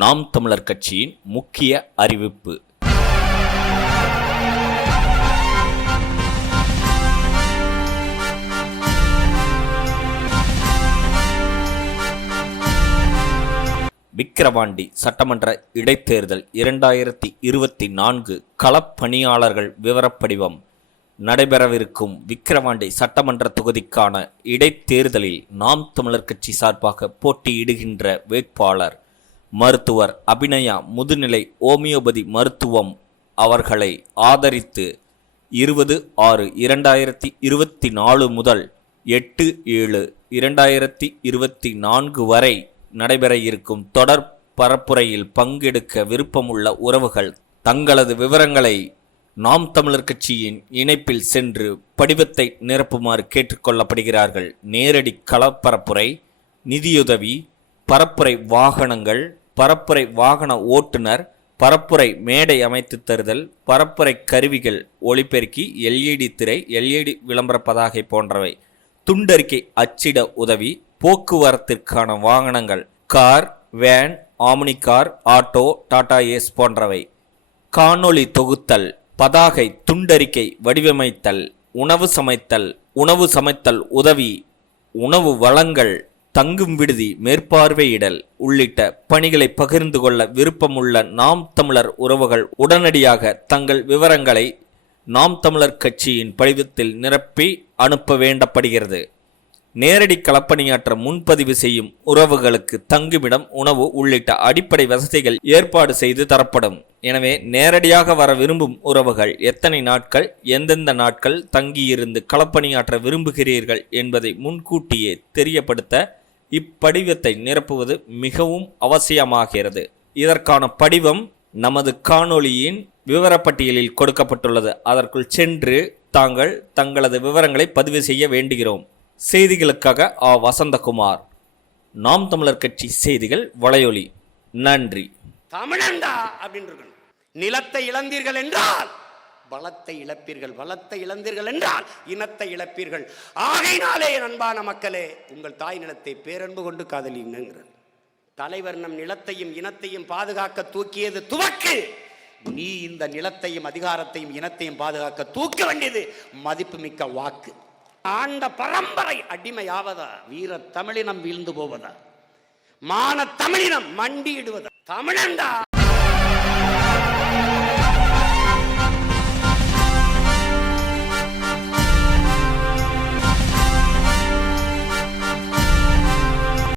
நாம் தமிழர் கட்சியின் முக்கிய அறிவிப்பு. விக்கிரவாண்டி சட்டமன்ற இடைத்தேர்தல் 2024 களப்பணியாளர்கள் விவரப்படிவம். நடைபெறவிருக்கும் விக்கிரவாண்டி சட்டமன்ற தொகுதிக்கான இடைத்தேர்தலில் நாம் தமிழர் கட்சி சார்பாக போட்டியிடுகின்ற வேட்பாளர் மருத்துவர் அபிநயா முதுநிலை ஓமியோபதி மருத்துவம் அவர்களை ஆதரித்து 20/6/2024 முதல் 8/7/2024 வரை நடைபெற இருக்கும் தொடர் பரப்புரையில் பங்கெடுக்க விருப்பமுள்ள உறவுகள் தங்களது விவரங்களை நாம் தமிழர் கட்சியின் இணைப்பில் சென்று படிவத்தை நிரப்புமாறு கேட்டுக்கொள்ளப்படுகிறார்கள். நேரடி களப்பரப்புரை, நிதியுதவி, பரப்புரை வாகனங்கள், பரப்புரை வாகன ஓட்டுநர், பரப்புரை மேடை அமைத்து தருதல், பரப்புரை கருவிகள், ஒளிபெருக்கி, LED திரை, LED விளம்பர பதாகை போன்றவை, துண்டறிக்கை அச்சிட உதவி, போக்குவரத்திற்கான வாகனங்கள், car, van, Omni car, auto, Tata Ace போன்றவை, காணொளி தொகுத்தல், பதாகை துண்டறிக்கை வடிவமைத்தல், உணவு சமைத்தல் உதவி, உணவு வழங்கல், தங்கும் விடுதி மேற்பார்வையிடல் உள்ளிட்ட பணிகளை பகிர்ந்து கொள்ள விருப்பமுள்ள நாம் தமிழர் உறவுகள் உடனடியாக தங்கள் விவரங்களை நாம் தமிழர் கட்சியின் படிவத்தில் நிரப்பி அனுப்ப வேண்டப்படுகிறது. நேரடி களப்பணியாற்ற முன்பதிவு செய்யும் உறவுகளுக்கு தங்குமிடம், உணவு உள்ளிட்ட அடிப்படை வசதிகள் ஏற்பாடு செய்து தரப்படும். எனவே நேரடியாக வர விரும்பும் உறவுகள் எத்தனை நாட்கள், எந்தெந்த நாட்கள் தங்கியிருந்து களப்பணியாற்ற விரும்புகிறீர்கள் என்பதை முன்கூட்டியே தெரியப்படுத்த இப்படிவத்தை நிரப்புவது மிகவும் அவசியமாகிறது. இதற்கான படிவம் நமது காணொளியின் விவரப்பட்டியலில் கொடுக்கப்பட்டுள்ளது. அதற்குள் சென்று தாங்கள் தங்களது விவரங்களை பதிவு செய்ய வேண்டுகிறோம். செய்திகளுக்காக வசந்தகுமார், நாம் தமிழர் கட்சி செய்திகள் வலையொலி. நன்றி. தமிழண்டா அப்படின்னு இருக்கணும். நிலத்தை இழந்தீர்கள் என்றால் பலத்தை இழப்பீர்கள், பலத்தை இழந்தீர்கள் என்றால் இனத்தை இழப்பீர்கள். ஆகையினாலே அன்பான மக்களே, உங்கள் தாய் நிலத்தை பேரன்பு கொண்டு காதலிங்கிறது. தலைவர் நம் நிலத்தையும் இனத்தையும் பாதுகாக்க தூக்கியது துவக்கு. நீ இந்த நிலத்தையும் அதிகாரத்தையும் இனத்தையும் பாதுகாக்க தூக்க வேண்டியது மதிப்பு மிக்க வாக்கு. ஆண்ட பரம்பரை அடிமையாவதா? வீர தமிழினம் வீழ்ந்து போவதா? மான தமிழினம் மண்டியிடுவதா? தமிழண்டா.